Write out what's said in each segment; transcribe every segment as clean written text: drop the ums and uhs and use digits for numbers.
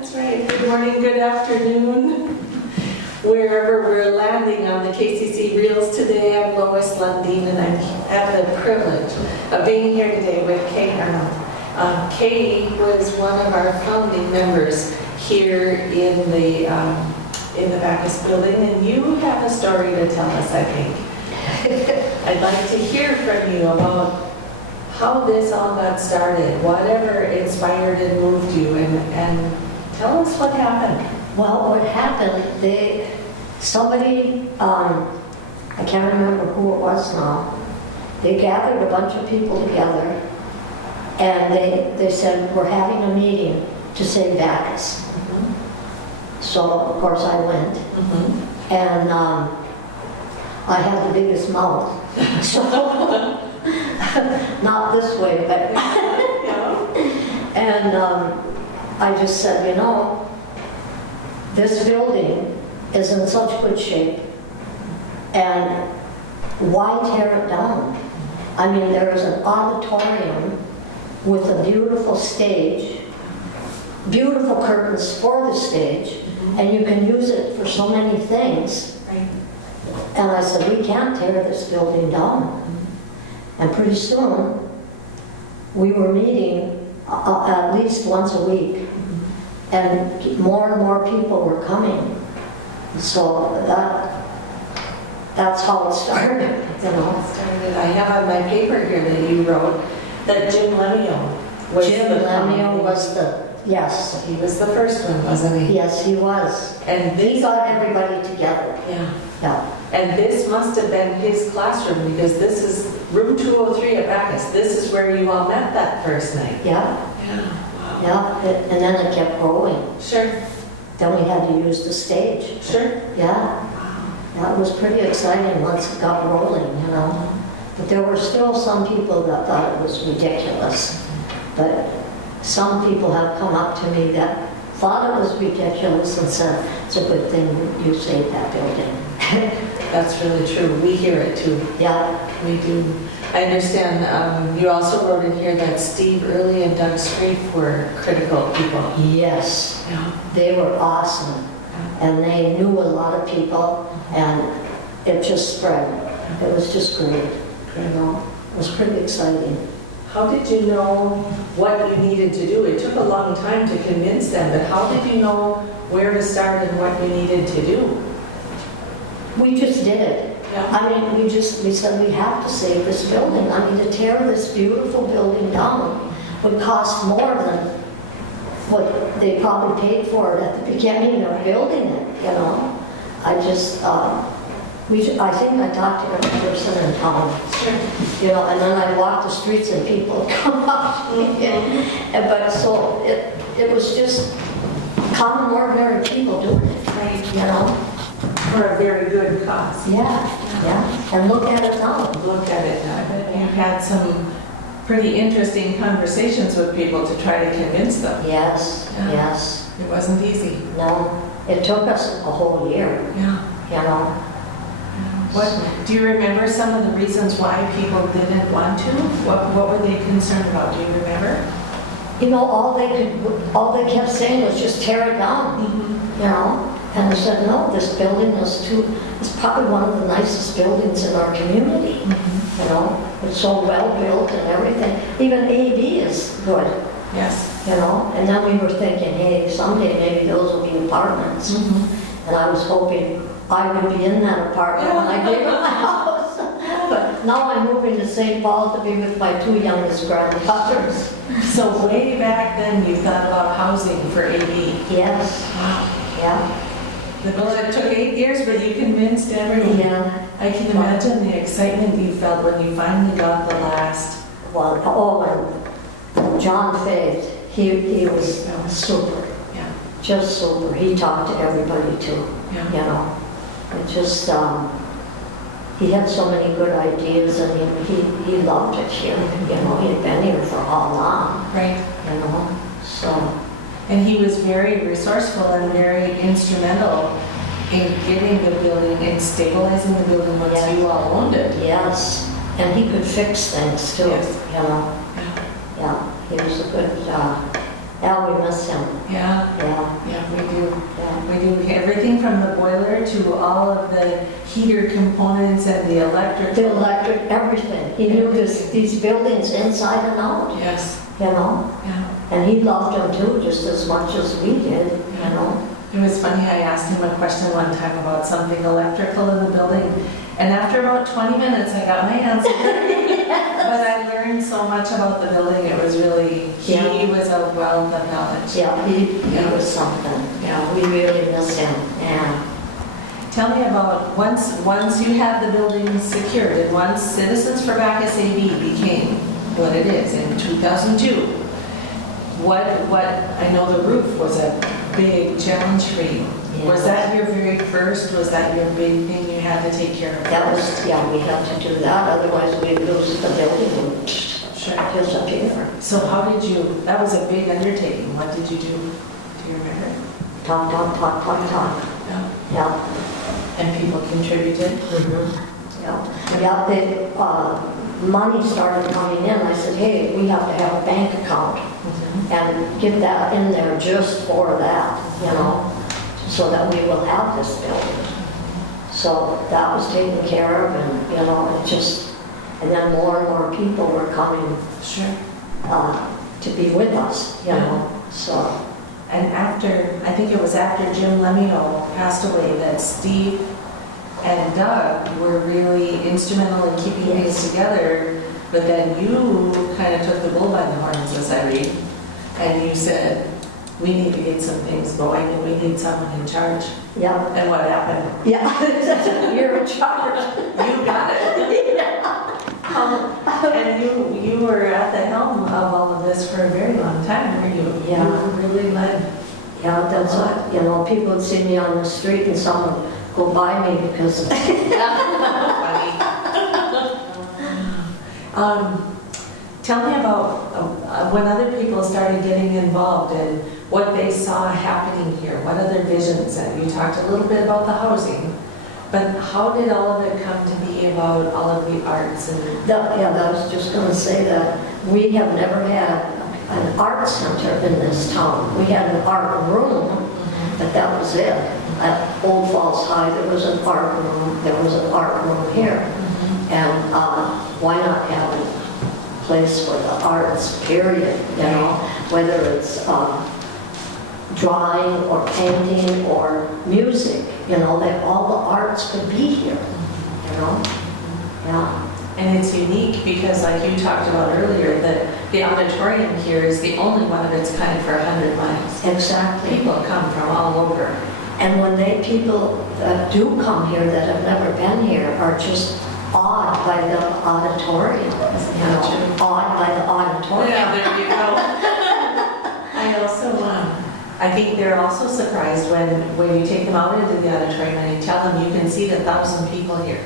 That's right. Good morning, good afternoon. Wherever we're landing on the KCC Reels today, I'm Lois Lundeen, and I have the privilege of being here today with Kay Arnold. Kay was one of our founding members here in the Backus building, and you have a story to tell us, I think. I'd like to hear from you about how this all got started, whatever inspired and moved you, and tell us what happened. Well, what happened, somebody, I can't remember who it was now, they gathered a bunch of people together and they said, we're having a meeting to save Backus. Mm-hmm. So, of course, I went. Mm-hmm. And I had the biggest mouth. So, not this way, but... And I just said, you know, this building is in such good shape, and why tear it down? I mean, there is an auditorium with a beautiful stage, beautiful curtains for the stage, and you can use it for so many things. Right. And I said, we can't tear this building down. And pretty soon, we were meeting at least once a week, and more people were coming. So that's how it started, you know. I have on my paper here that you wrote that Jim Lemio was yes. He was the first one, wasn't he? Yes, he was. And he got everybody together. Yeah. Yeah. And this must have been his classroom, because this is room 203 at Backus. This is where you all met that first night. Yeah. Yeah. Wow. Yeah. And then it kept growing. Sure. Then we had to use the stage. Sure. Yeah. That was pretty exciting once it got rolling, you know. But there were still some people that thought it was ridiculous. But some people have come up to me that thought it was ridiculous and said, it's a good thing you saved that building. That's really true. We hear it too. Yeah. We do. I understand you also wrote in here that Steve Early and Doug Scrape were critical people. Yes. Yeah. They were awesome. And they knew a lot of people, and it just spread. It was just great. You know, it was pretty exciting. How did you know what you needed to do? It took a long time to convince them, but how did you know where to start and what you needed to do? We just did it. Yeah. I mean, we said we have to save this building. I mean, to tear this beautiful building down would cost more than what they probably paid for it at the beginning of building it, you know. I just, I think I talked to every person in town. Sure. You know, and then I walked the streets and people would come up to me. But so it was just common, ordinary people doing it, right, you know. For a very good cause. Yeah. And look at it now. Look at it now. But you've had some pretty interesting conversations with people to try to convince them. Yes, yeah. Yes. It wasn't easy. No, it took us a whole year. Yeah. You know. What do you remember some of the reasons why people didn't want to? What were they concerned about? Do you remember? You know, all they kept saying was just tear it down. Mm-hmm. You know. And I said, no, this building is probably one of the nicest buildings in our community. Mm-hmm. You know, it's so well built and everything. Even AV is good. Yes. You know, and then we were thinking, hey, someday maybe those will be apartments. Mm-hmm. And I was hoping I would be in that apartment when I gave up my house. But now I'm moving to St. Paul to be with my two youngest granddaughters. So way back then you thought about housing for AV. Yes. Wow. Yeah. It took 8 years, but you convinced everyone. Yeah. I can imagine the excitement you felt when you finally got the last. Well, and John Faith, he was super. Yeah. Just super. He talked to everybody too. Yeah. You know. It just, he had so many good ideas, and he loved it here. You know, he had been here for how long. Right. You know, so. And he was very resourceful and very instrumental in getting the building and stabilizing the building once you all owned it. Yes, and he could fix things too, you know. Yeah, he was a good, we miss him. Yeah. Yeah. do everything from the boiler to all of the heater components and the electric. The electric, everything. He knew these buildings inside and out, Yes. you know? Yeah. And he loved them too, just as much as we did, you know? It was funny, I asked him a question one time about something electrical in the building, and after about 20 minutes, I got my answer. But I learned so much about the building, it was really, he was a wealth of knowledge. Yeah, he was something. Yeah, we really miss him, yeah. Tell me about, once you had the building secured, and once Citizens for Backus AB became what it is in 2002, I know the roof was a big challenge for you. Yeah. Was that your very first, was that your big thing you had to take care of? That was, yeah, we had to do that, otherwise we'd lose the building and Sure. disappear. So how did you, that was a big undertaking, what did you do? Do you remember? Talk. Yeah. Yeah. And people contributed? Yeah, the money started coming in. I said, hey, we have to have a bank account and get that in there just for that, you know, so that we will have this building. So that was taken care of, and, you know, it just, and then more and more people were coming Sure. to be with us, you know, so. And after, I think it was after Jim Lemio passed away, that Steve and Doug were really instrumental in keeping things together, but then you kind of took the bull by the horns, as I read, and you said, we need to get some things going and we need someone in charge. Yeah. And what happened? Yeah, you're in charge. You got it. And you were at the helm of all of this for a very long time, were you? Yeah. You really led. Yeah, that's what, you know, people would see me on the street and someone would go by me because Funny. Tell me about when other people started getting involved and what they saw happening here, what other visions, and you talked a little bit about the housing, but how did all of it come to be about all of the arts and... I was just going to say that we have never had an art center in this town. We had an art room, but that was it. At Old Falls High, there was an art room. There was an art room here. And why not have a place for the arts, period, you know, whether it's drawing or painting or music, you know, that all the arts could be here, you know? Yeah. And it's unique because, like you talked about earlier, that the auditorium here is the only one of its kind for 100 miles. Exactly. People come from all over. And when people that do come here that have never been here are just awed by the auditorium, you know, awed by the auditorium. Yeah, there you go. I also, I think they're also surprised when you take them out into the auditorium and you tell them you can seat 1,000 people here.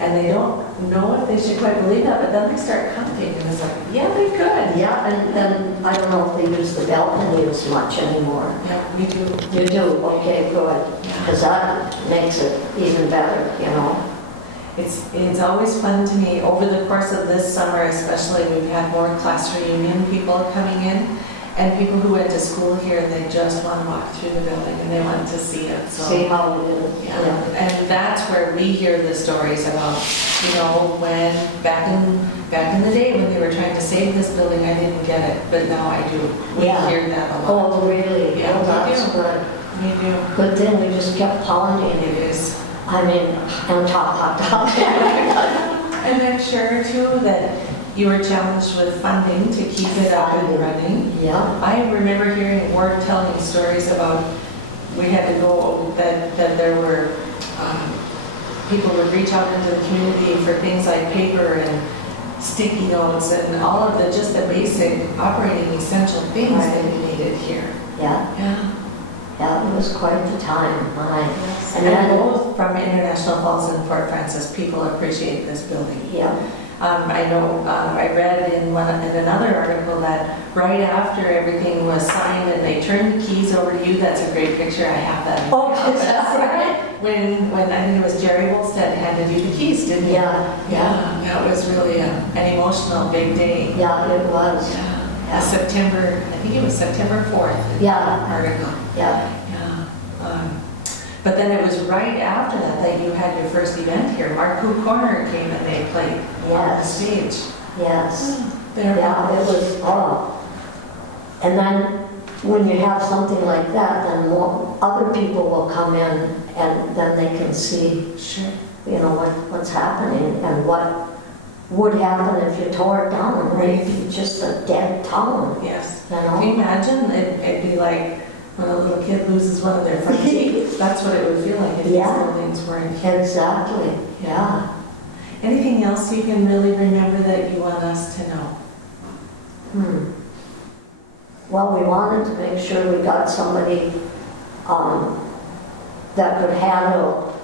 And they don't know if they should quite believe that, but then they start counting and it's like, yeah, they could. Yeah, and then I don't know if they use the balcony as much anymore. Yeah, we do. You do? Okay, good. Because that makes it even better, you know. It's always fun to me. Over the course of this summer especially, we've had more class reunion people coming in and people who went to school here, and they just want to walk through the building and they want to see it. So, see how it is. yeah. And that's where we hear the stories about, you know, when back in the day when they were trying to save this building, I didn't get it, but now I do. We hear that a lot. Oh, really? Yeah, Oh, we that's do. good. We do. Good thing we just kept pounding It it. is. I mean, and top. And I'm sure too that you were challenged with funding to keep it up and running. Yeah. I remember hearing Ward telling stories about we had to go, that there were, people would reach out into the community for things like paper and sticky notes and all of just the basic operating essential things that we needed here. Yeah. Yeah. Yeah, it was quite the time. Yes. And And then, both from International Falls and Fort Francis, people appreciate this building. yeah. I know, I read in another article that right after everything was signed and they turned the keys over to you, that's a great picture, I have that. Oh, is that right? When I think it was Jerry Wolstead handed you the keys, didn't he? Yeah. Yeah, that was really an emotional big day. Yeah, it was. Yeah. September, I think it was September 4th. Yeah. Article. Yeah. Yeah. But then it was right after that that you had your first event here. Marcoux Corner came and they played on the stage. Yes. Yeah, it was, and then when you have something like that, then more, other people will come in and then they can see, sure. you know, what's happening and what would happen if you tore it down. Right. It'd be just a dead town. Yes. You know? Can you imagine? It'd be like when a little kid loses one of their front teeth. That's what it would feel like if these little things weren't here. Exactly, yeah. Anything else you can really remember that you want us to know? Well, we wanted to make sure we got somebody that could handle,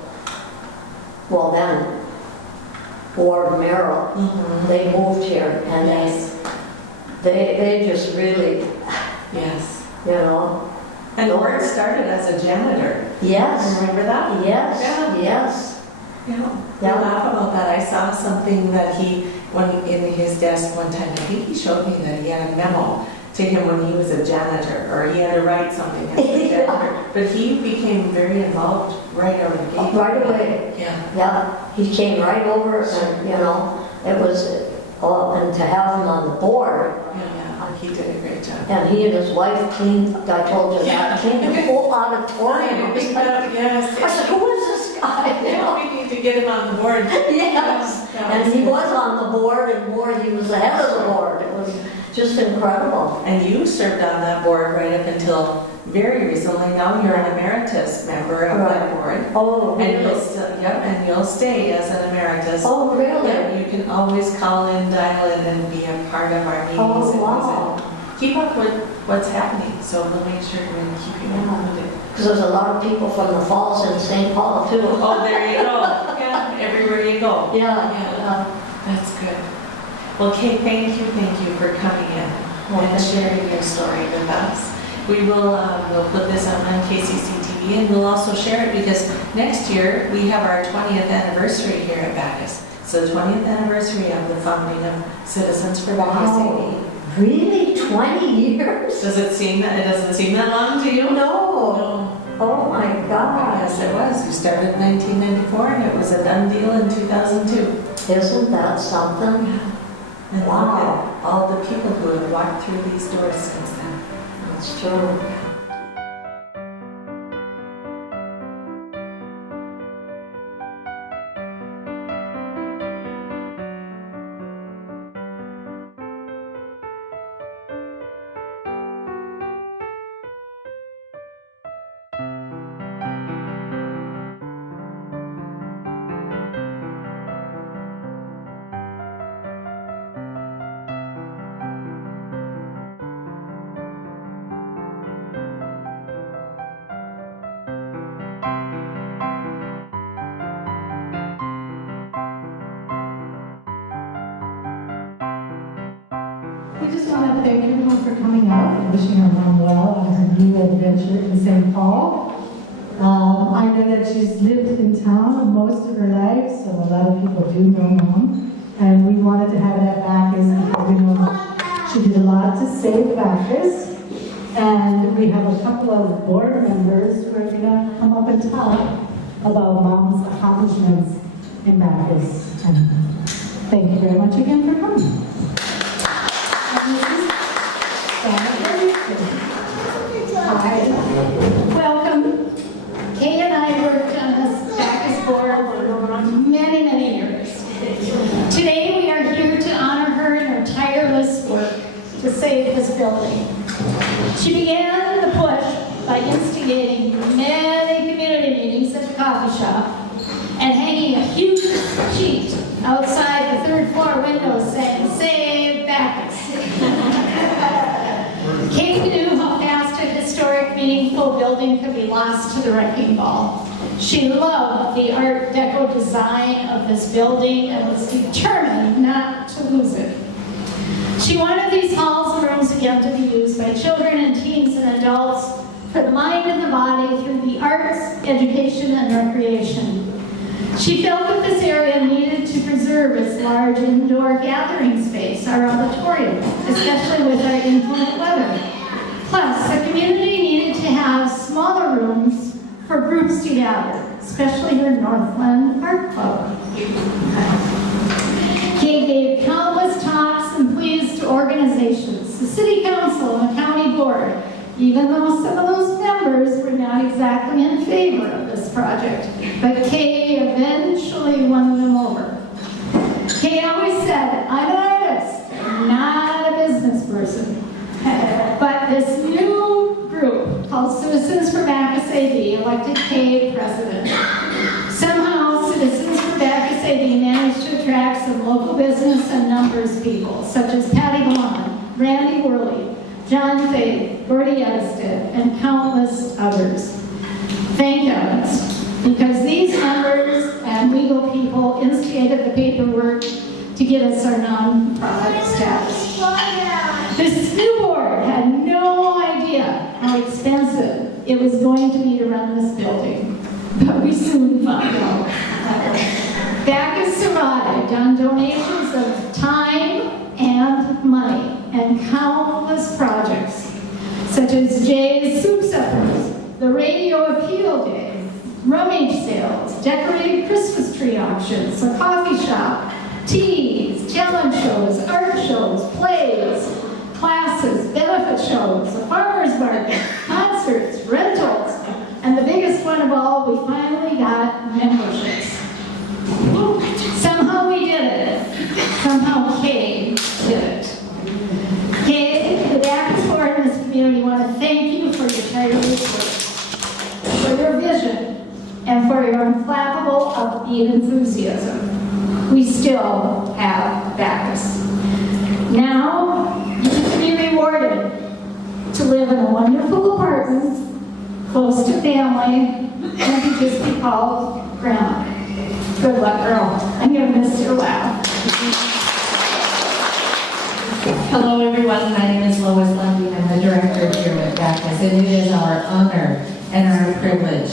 well then, Ward Merrill. They moved here and they just really, yes, you know. And Ward started as a janitor. Yes. Remember that? Yes, Yeah. yes. Yeah. We laugh about that. I saw something that when in his desk one time, I think he showed me that he had a memo to him when he was a janitor, or he had to write something as a janitor. But he became very involved right out of the gate. Right away. Yeah. Yeah, he came right over and, you know, it was, and to have him on the board. Yeah, he did a great job. And he and his wife cleaned, I told you that, cleaned the whole auditorium. It was like, Yes. I said, who is this guy? You know? We need to get him on the board. Yes, and he was on the board and he was the head of the board. It was just incredible. And you served on that board right up until very recently. Now you're an emeritus member of that board. Oh, really? And you'll still, and you'll stay as an emeritus. Oh, really? Yeah, you can always call in, dial in, and be a part of our meetings. Oh, wow. Keep up with what's happening, so we'll make sure we're keeping included. Because there's a lot of people from the Falls in St. Paul, too. Oh, there you go. Yeah, everywhere you go. Yeah. That's good. Well, Kay, thank you for coming in and sharing your story with us. We will we'll put this on KCC TV, and we'll also share it because next year we have our 20th anniversary here at Backus. So 20th anniversary of the founding of Citizens for Backus. Wow. Really? 20 years? Does it seem that it doesn't seem that long to you? No. Oh my God. Yes, it was. You started in 1994, and it was a done deal in 2002. Isn't that something? Yeah. And wow. Look at all the people who have walked through these doors since then. That's true. We just want to thank everyone for coming out and wishing our mom well on her new adventure in St. Paul. I know that she's lived in town most of her life, so a lot of people do know Mom. And we wanted to have it at Backus because we know she did a lot to save Backus. And we have a couple of board members who are going to come up and talk about Mom's accomplishments in Backus. And thank you very much again for coming. Hi. Welcome. Kay and I worked on this Backus board for many, many years. Today we are here to honor her in her tireless work to save this building. She began the push by instigating many community meetings at the coffee shop and hanging a huge sheet outside the third floor windows saying, "Save Backus." Kay knew how fast a historic, meaningful building could be lost to the wrecking ball. She loved the Art Deco design of this building and was determined not to lose it. She wanted these halls and rooms again to be used by children and teens and adults for the mind and the body through the arts, education, and recreation. She felt that this area needed to preserve its large indoor gathering space, our auditorium, especially with our inclement weather. Plus, the community needed to have smaller rooms for groups to gather, especially her Northland Art Club. Kay gave countless talks and pleas to organizations, the city council and the county board, even though some of those members were not exactly in favor of this project. But Kay eventually won them over. Kay always said, I'm an artist, not a business person. But this new group called Citizens for Backus AD elected Kay president. Somehow, Citizens for Backus AD managed to attract some local business and numbers people, such as Patty Blunt, Randy Worley, John Fay, Gordy Edstead, and countless others. Thank heavens, because these members and legal people instigated the paperwork to get us our non-profit status. This new board had no idea how expensive it was going to be to run this building, but we soon found out. Backus survived on donations of time and money and countless projects, such as Jay's Soup Suppers, the Radio Appeal Day, rummage sales, decorated Christmas tree auctions, a coffee shop, teas, talent shows, art shows, plays, classes, benefit shows, a farmer's market, concerts, rentals, and the biggest one of all, we finally got memberships. Somehow we did it. Somehow Kay did it. Kay, the Backus board and this community want to thank you for your tireless work, for your vision, and for your unflappable, upbeat enthusiasm. We still have Backus. Now, you can be rewarded to live in a wonderful apartment, close to family, and to just be called Grandma. Good luck, girl. I'm going to miss your laugh. Hello, everyone. My name is Lois Lundy. I'm the director here at Backus, and it is our honor and our privilege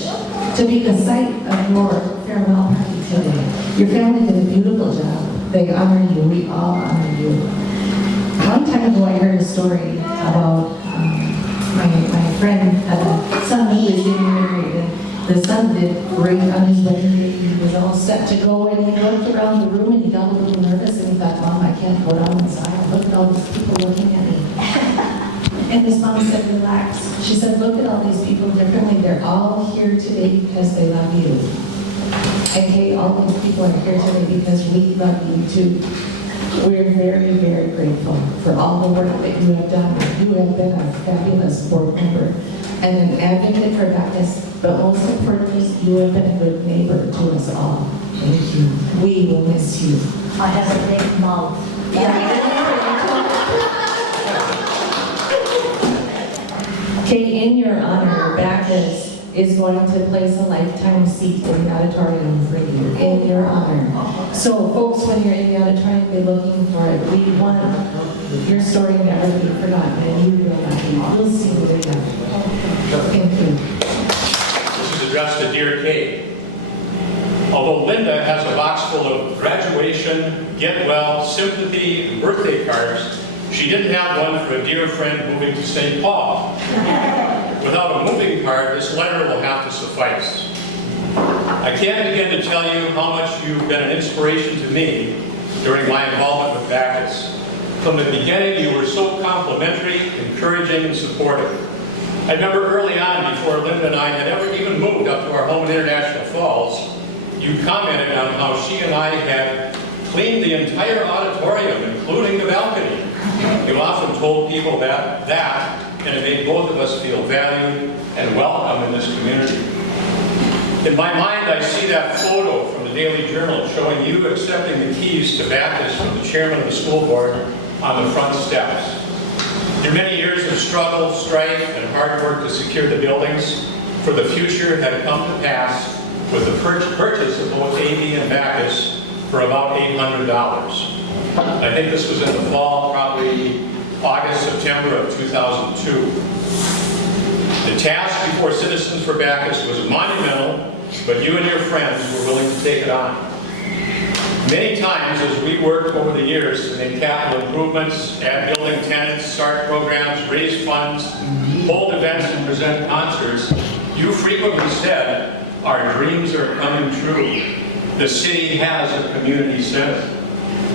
to be the site of your farewell party today. Your family did a beautiful job. They honor you. We all honor you. A long time ago, I heard a story about my friend had a son who was getting married, and the son did great on his wedding day. He was all set to go, and he looked around the room, and he got a little nervous, and he thought, Mom, I can't go down inside. Look at all these people looking at me. And his mom said, relax. She said, look at all these people differently. They're all here today because they love you. And Kay, all these people are here today because we love you too. We're very, very grateful for all the work that you have done. You have been a fabulous board member and an advocate for Backus, but most importantly, you have been a good neighbor to us all. Thank you. We will miss you. I have a big mouth. Kay, in your honor, Backus is going to place a lifetime seat in the auditorium for you, in your honor. So folks, when you're in the auditorium, be looking for it. We want your story never be forgotten, and you will not be. We'll see you later. Thank you. This is addressed to Dear Kay. Although Linda has a box full of graduation, get well, sympathy, and birthday cards, she didn't have one for a dear friend moving to St. Paul. Without a moving card, this letter will have to suffice. I can't begin to tell you how much you've been an inspiration to me during my involvement with Backus. From the beginning, you were so complimentary, encouraging, and supportive. I remember early on, before Linda and I had ever even moved up to our home in International Falls, you commented on how she and I had cleaned the entire auditorium, including the balcony. You often told people that, and it made both of us feel valued and welcome in this community. In my mind, I see that photo from the Daily Journal showing you accepting the keys to Backus from the chairman of the school board on the front steps. Your many years of struggle, strife, and hard work to secure the buildings for the future had come to pass with the purchase of both AD and Backus for about $800. I think this was in the fall, probably August, September of 2002. The task before Citizens for Backus was monumental, but you and your friends were willing to take it on. Many times as we worked over the years to make capital improvements, add building tenants, start programs, raise funds, hold events, and present concerts, You frequently said, our dreams are coming true. The city has a community center.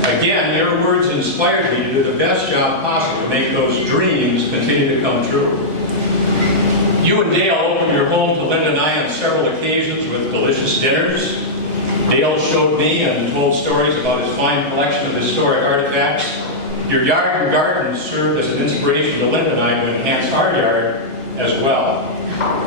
Again, your words inspired me to do the best job possible to make those dreams continue to come true. You and Dale opened your home to Linda and I on several occasions with delicious dinners. Dale showed me and told stories about his fine collection of historic artifacts. Your yard and garden served as an inspiration to Linda and I to enhance our yard as well.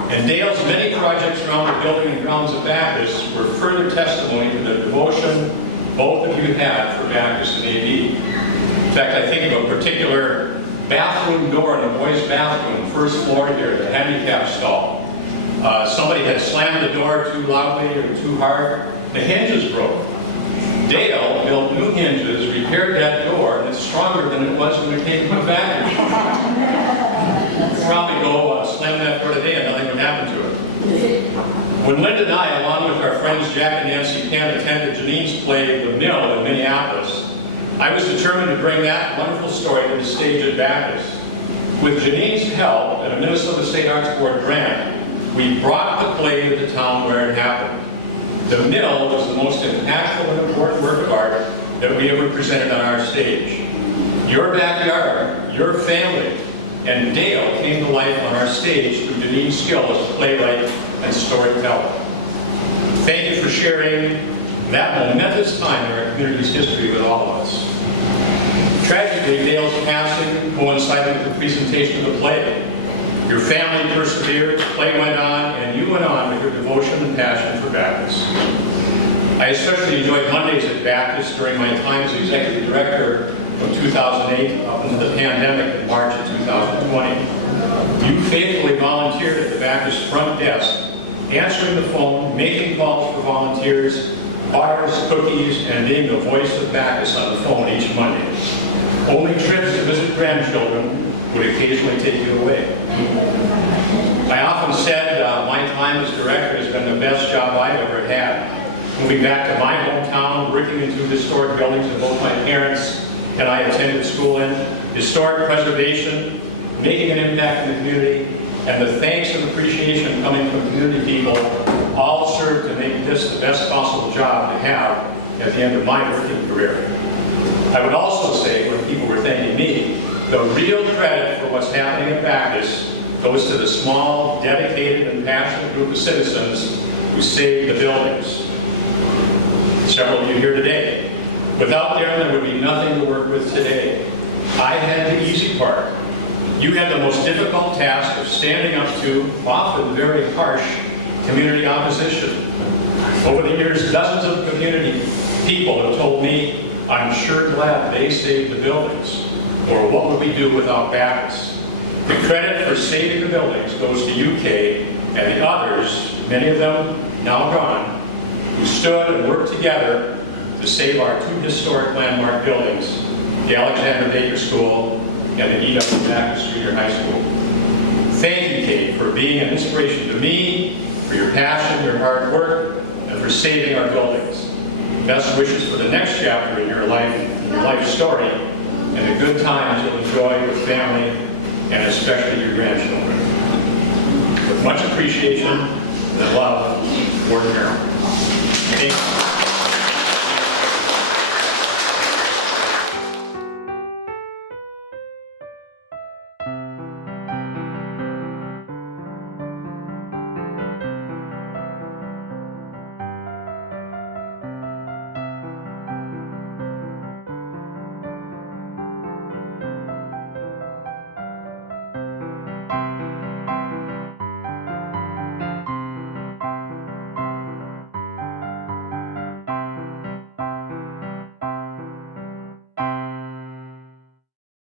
And Dale's many projects around the building and grounds of Backus were further testimony to the devotion both of you had for Backus and AD. In fact, I think of a particular bathroom door in the boys' bathroom, first floor here, the handicap stall. Somebody had slammed the door too loudly or too hard. The hinges broke. Dale built new hinges, repaired that door, and it's stronger than it was when it came from Backus. You'd probably go slam that door today and nothing would happen to it. When Linda and I, along with our friends Jack and Nancy Penn, attended Janine's play, The Mill in Minneapolis, I was determined to bring that wonderful story to the stage at Backus. With Janine's help and a Minnesota State Arts Board grant, we brought the play to the town where it happened. The Mill was the most impactful and important work of art that we ever presented on our stage. Your backyard, your family, and Dale came to life on our stage through Janine's skill as a playwright and storyteller. Thank you for sharing that momentous time in our community's history with all of us. Tragically, Dale's passing coincided with the presentation of the play. Your family persevered, the play went on, and you went on with your devotion and passion for Backus. I especially enjoyed Mondays at Backus during my time as executive director from 2008 up into the pandemic in March of 2020. You faithfully volunteered at the Backus front desk, answering the phone, making calls for volunteers, bars, cookies, and being the voice of Backus on the phone each Monday. Only trips to visit grandchildren would occasionally take you away. I often said my time as director has been the best job I've ever had. Moving back to my hometown, working in two historic buildings that both my parents and I attended school in, historic preservation, making an impact in the community, and the thanks and appreciation coming from community people all serve to make this the best possible job to have at the end of my working career. I would also say, when people were thanking me, the real credit for what's happening at Backus goes to the small, dedicated, and passionate group of citizens who saved the buildings. Several of you here today. Without them, there would be nothing to work with today. I had the easy part. You had the most difficult task of standing up to, often very harsh, community opposition. Over the years, dozens of community people have told me, I'm sure glad they saved the buildings, or what would we do without Backus? The credit for saving the buildings goes to you, Kay, and the others, many of them now gone, who stood and worked together to save our two historic landmark buildings, the Alexander Baker School and the E.W. Backus Junior High School. Thank you, Kay, for being an inspiration to me, for your passion, your hard work, and for saving our buildings. Best wishes for the next chapter in your life story, and a good time you'll enjoy with family, and especially your grandchildren. With much appreciation and love, Ward Carroll. Thank you.